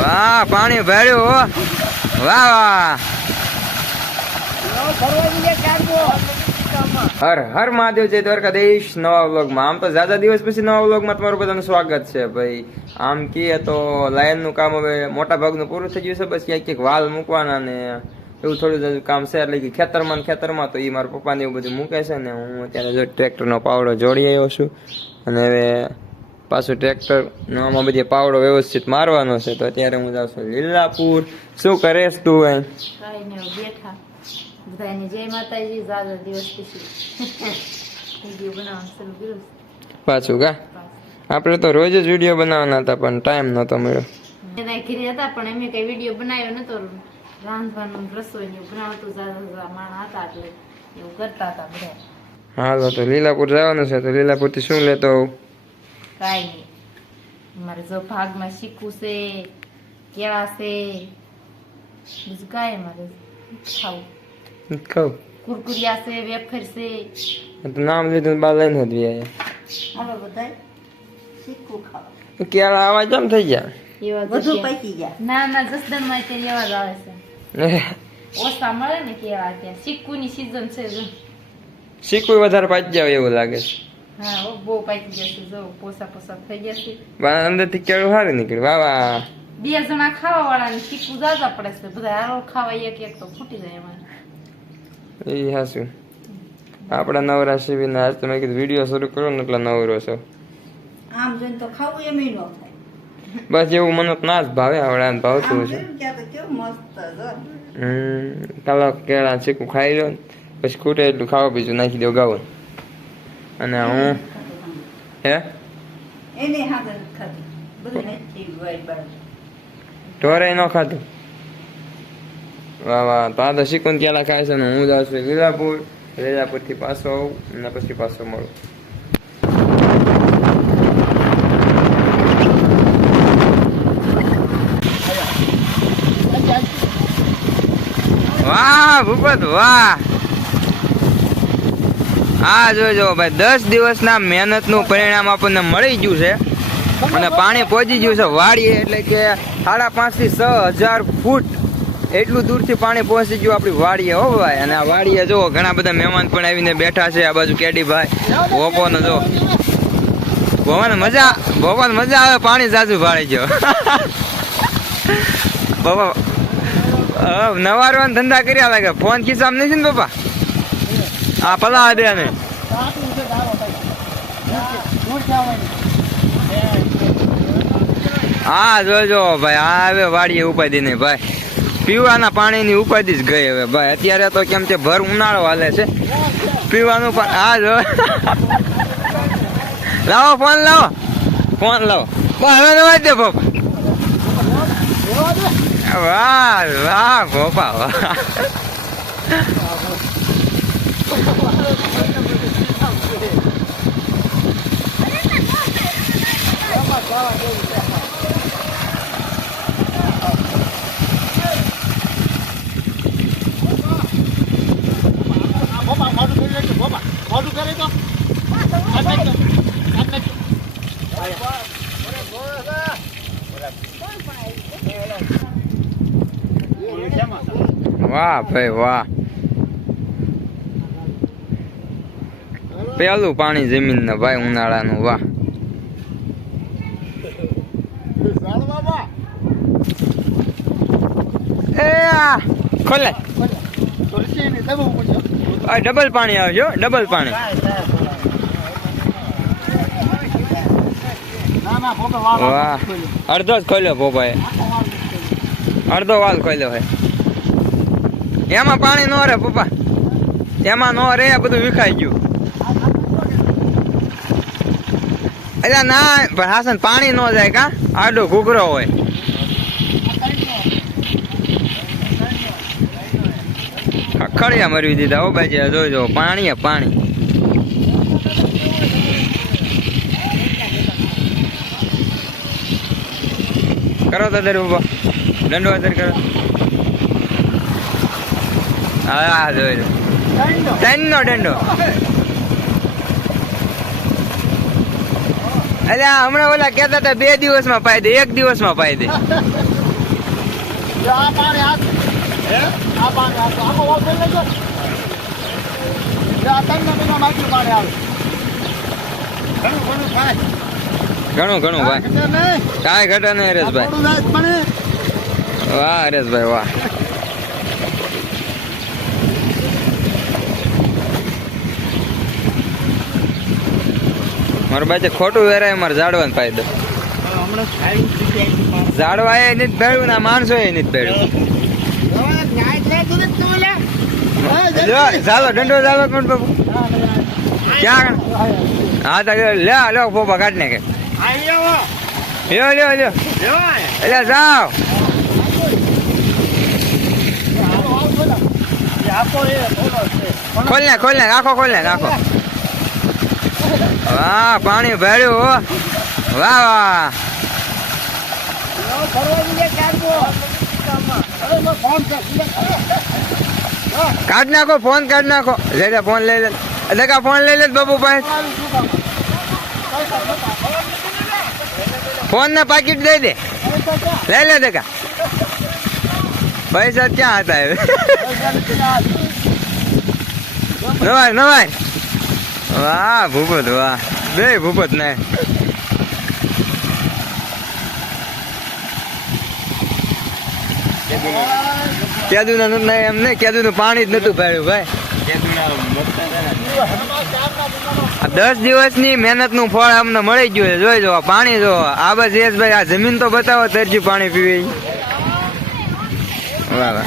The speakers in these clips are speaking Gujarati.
વાહ, પાણી ભર્યું વાહ વાહ. હર હર મહાદેવ, જય દ્વારકાધીશ. નવા વ્લોગમાં. આમ તો ઝાઝા દિવસ પછી નવા વ્લોગમાં તમારું બધાનું સ્વાગત છે, ભાઈ. આમ કહીએ તો લાયનનું કામ હવે મોટા ભાગનું પૂરું થઈ ગયું છે, બસ ક્યાંક ક્યાંક વાલ મૂકવાના ને એવું થોડું કામ છે, એટલે કે ખેતરમાં ખેતરમાં તો એ મારા પપ્પાને એવું બધું મૂકે છે ને હું અત્યારે જો ટ્રેક્ટરનો પાવડો જોડી આવ્યો છું. અને હવે પાછું ટ્રેક્ટર આમાં બધી પાવડો વ્યવસ્થિત મારવાનો છે તો અત્યારે હું જાઉં છું લીલાપુર. શું કરેશ તું એમ બેઠા. જય માતાજી ઝાઝા દિવસ પછી કા? આપણે તો રોજ જ વીડિયો બનાવવાના હતા પણ ટાઈમ નહોતો મળ્યો. એના ઘરે હતા પણ અમે કઈ વીડિયો બનાવ્યો નતો. રાંધવાનું રસોઈ બનાવતું ઝાઝા ઝાઝા માણા હતા એટલે એવું કરતા હતા બધા. હાલો તો લીલાપુર જવાનું છે તો લીલાપુરથી શું લેતો આવું? કાંઈ નહીં મારે જો ભાગમાં શીખવું છે કેળા છે બીજું કાંઈ મારે ખાવું ખાવું કુરકુરિયા છે વેફર છે નામ લીધું બાર લઈને જ વ્યા હાલો બધાય શીખવું ખાવા કેળા આવા જમ થઈ ગયા એવા બધું પચી ગયા ના ના જસદનમાં અત્યારે એવા જ આવે છે ઓછા મળે ને કેવા ત્યાં સિક્કુની સીઝન છે જો શીખવું વધારે પાછી જાવ એવું લાગે છે. હા ઓ બહુ પાકી જશે જો પોસા પોસા થઈ જશે. અંદરથી કેળું સારું નીકળ્યું વાહ વાહ. બે જણા ખાવા વાળા ને સિક્કુ જાજા પડે છે બધા હારો ખાવા એક એક તો ફૂટી જાય એમાં. એ હાસું. આપણા નવરા શિબિર આજ તમે કીધું વીડિયો શરૂ કરો ને એટલે નવરો છો. આમ જોઈને તો ખાવું એમ ન થાય. બસ એવું મને ના જ ભાવે આવડે ભાવતું છે હમ કાલો કેળા ચીકુ ખાઈ લો ને પછી ખૂટે એટલું ખાવા બીજું નાખી દો ગાવું અને હું હે? એને હાગર ખાધી. બધું નથી વાય બાર ઢોરે ન ખાધું. વાહ વાહ. તો આ તો શીખું ક્યાં ખાય છે હું જાઉં છું લીલાપુર. લીલાપુરથી પાછો આવું અને પછી પાછો મળું. વાહ ભૂપત વાહ. આ જોજો ભાઈ, દસ દિવસના મહેનતનું પરિણામ આપણને મળી ગયું છે. અને પાણી પહોંચી ગયું છે વાડીએ, એટલે કે સાડા પાંચથી છ હજાર ફૂટ એટલું દૂરથી પાણી પહોંચી ગયું આપણી વાડીએ, હો ભાઈ. અને આ વાડીએ જો ઘણા બધા મહેમાન પણ આવીને બેઠા છે આ બાજુ કેડીભાઈ ભોપોને જો. ભોવાને મજા ભોવાને મજા આવે, પાણી સાચું ભાળી ગયો. બાપા નવારવાન ધંધા કર્યા લાગે, ફોન ખિસ્સામાં નથી ને બાપા? આ પલા દે ને. હા, જોજો ભાઈ, આ હવે વાડીએ ઉપાધિ નહીં ભાઈ. પીવાના પાણીની ઉપાધિ જ ગઈ હવે, ભાઈ. અત્યારે તો કેમ છે ભર ઉનાળો હાલે છે. પીવાનું પણ હા, જો. લાવો, ફોન લાવો. ફોન લાવો. હવે નવા દે પપ્પા. વાહ વાહ, પપ્પા, વાહ. વાહ ભાઈ વાહ. પેલું પાણી જમીન ને ભાઈ ઉનાળાનું વાહ. એ આ, ખોલે. ડબલ પાણી આવજો ડબલ પાણી. અડધો જ ખોલ્યો પોપાએ. અડધો વાલ ખોલ્યો હે એમાં પાણી નો રે પપ્પા. એમાં નો રે બધું વિખાઈ ગયું. અરે ના, પણ હાસન પાણી નો જાય કા? આડો ઘૂઘરો હોય. ખડિયા મરવી દીધા હો બાજી જોજો પાણી હે પાણી. કરો તો ઊભો દંડો અસર કરો. હા જોઈ દંડો. દંડો. અલ્યા હમણાં ઓલા કહેતા હતા બે દિવસમાં પાઈ દે એક દિવસમાં પાઈ દે. આ ત્રણ મહિના માટી પાણી આવે. ઘણું ઘણું થાય. ઘણું ઘણું ભાઈ. કાંઈ ઘટે નહીં હરેશભાઈ વાહ હરેશભાઈ વાહ મારું ભાઈ ખોટું વેરાય મારે જાડવાનો ફાયદો. જાડવા એ નથી ભેળ્યું ને માણસો એ નથી ભેળ્યું હવે ન્યાય થાય તો નથી તમે લે. હા, જો, ચાલો દંડો ચાલો પણ બાપુ ક્યાં હા, તો લે લો ફોફા કાઢ ને આવો. લ્યો લ્યો લ્યો. એટલે જાઓ. ખોલ ને ખોલ ને રાખો ખોલ ને રાખો વાહ પાણી ભેળ્યું હો વાહ વાહ. કાઢ નાખો, ફોન કાઢ નાખો લઈ લે ફોન લઈ લે દેખા ફોન લઈ લે બાબુ ભાઈ ફોન ના પાકીટ દઈ દે. લઈ લે દેખા પૈસા ક્યાં હતા હવે? નવાય નવાય વાહ, ભૂપત, વાહ. બે ભૂપત ને કેદુ ના એમ નહીં કેદુ નું પાણી જ નતું પાડ્યું, ભાઈ. આ દસ દિવસની મહેનતનું ફળ અમને મળી ગયું છે. જોઈ જો પાણી જો, આ બસ યશભાઈ આ જમીન તો બતાવો, તરજી પાણી પીવી. બરાબર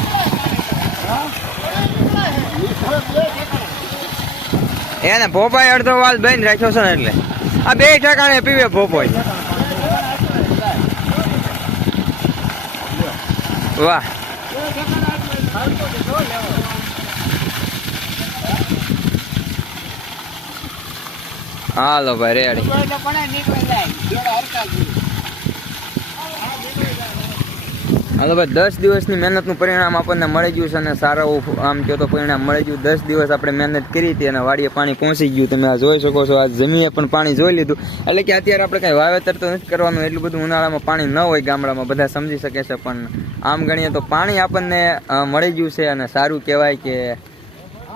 એને ભોપાઈ અડધો વાલ બંધ રાખ્યો છે ને એટલે. આ બે ઠેકાણે પીવે ભોપાઈ વાહ. હાલો ભાઈ રેડી હાલો ભાઈ, દસ દિવસની મહેનતનું પરિણામ આપણને મળી ગયું છે અને સારા આમ કહો તો પરિણામ મળી ગયું. દસ દિવસ આપણે મહેનત કરી હતી અને વાડીએ પાણી પહોંચી ગયું. તમે આ જોઈ શકો છો આ જમીએ પણ પાણી જોઈ લીધું. એટલે કે અત્યારે આપણે કંઈ વાવેતર તો નથી કરવાનું, એટલું બધું ઉનાળામાં પાણી ન હોય ગામડામાં, બધા સમજી શકે છે. પણ આમ ગણીએ તો પાણી આપણને મળી ગયું છે અને સારું કહેવાય કે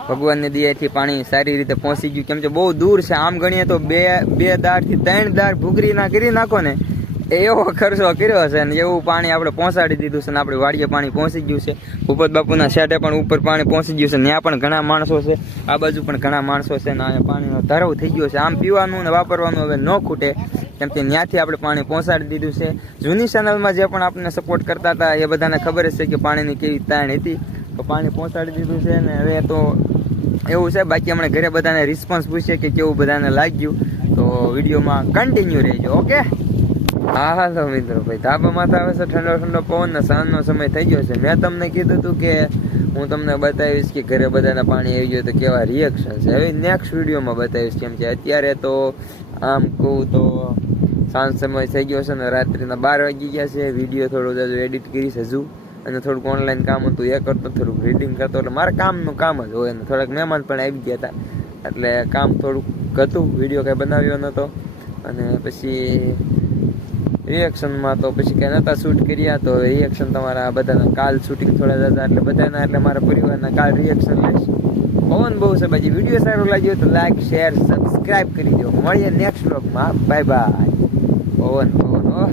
ભગવાનની દયાથી પાણી સારી રીતે પહોંચી ગયું. કેમ કે બહુ દૂર છે. આમ ગણીએ તો બે બે દારથી ત્રણ દાર ભૂગરી ના કરી નાખો ને એવો ખર્ચો કર્યો છે ને એવું પાણી આપણે પહોંચાડી દીધું છે ને આપણે વાડીએ પાણી પહોંચી ગયું છે. ભૂપત બાપુના શેઠે પણ ઉપર પાણી પહોંચી ગયું છે. ત્યાં પણ ઘણા માણસો છે. આ બાજુ પણ ઘણા માણસો છે ને અહીંયા પાણીનો ધરાવ થઈ ગયો છે. આમ પીવાનું ને વાપરવાનું હવે ન ખૂટે. કેમ કે ત્યાંથી આપણે પાણી પહોંચાડી દીધું છે. જૂની ચેનલમાં જે પણ આપણને સપોર્ટ કરતા હતા એ બધાને ખબર છે કે પાણીની કેવી તાણ હતી. તો પાણી પહોંચાડી દીધું છે ને હવે તો એવું છે, બાકી હમણાં ઘરે બધાને રિસ્પોન્સ પૂછીએ કે કેવું બધાને લાગ્યું. તો વિડીયોમાં કન્ટિન્યુ રહેજો, ઓકે? હા હાલો મિત્રો, ભાઈ, ધાબામાં તો આવે છે, ઠંડો ઠંડો પવન ને સાંજનો સમય થઈ ગયો છે. મેં તમને કીધું હતું કે હું તમને બતાવીશ કે ઘરે બધાના પાણી આવી ગયું તો કેવા રિએક્શન છે. હવે નેક્સ્ટ વિડીયોમાં બતાવીશ કેમ કે અત્યારે તો આમ કહું તો સાંજ સમય થઈ ગયો છે ને રાત્રિના બાર વાગી ગયા છે. વીડિયો થોડો એડિટ કરીશ હજુ. અને થોડુંક ઓનલાઈન કામ હતું, એ કરતો થોડુંક રીડિંગ કરતો. એટલે મારા કામનું કામ જ હોય અને થોડાક મહેમાન પણ આવી ગયા હતા. એટલે કામ થોડુંક હતું વીડિયો કાંઈ બનાવ્યો નહોતો અને પછી રિએક્શનમાં તો પછી કંઈ નહોતા શૂટ કર્યા, તો રિએક્શન તમારા બધાના કાલ શૂટિંગ થોડા હતા. એટલે બધાના, એટલે મારા પરિવારના કાલ રિએક્શન લઈશ. પવન બહુ છે પછી વીડિયો સારો લાગ્યો તો લાઈક શેર સબસ્ક્રાઈબ કરી દો મળીએ નેક્સ્ટ વ્લોગમાં બાય બાય પવન પવન ઓહ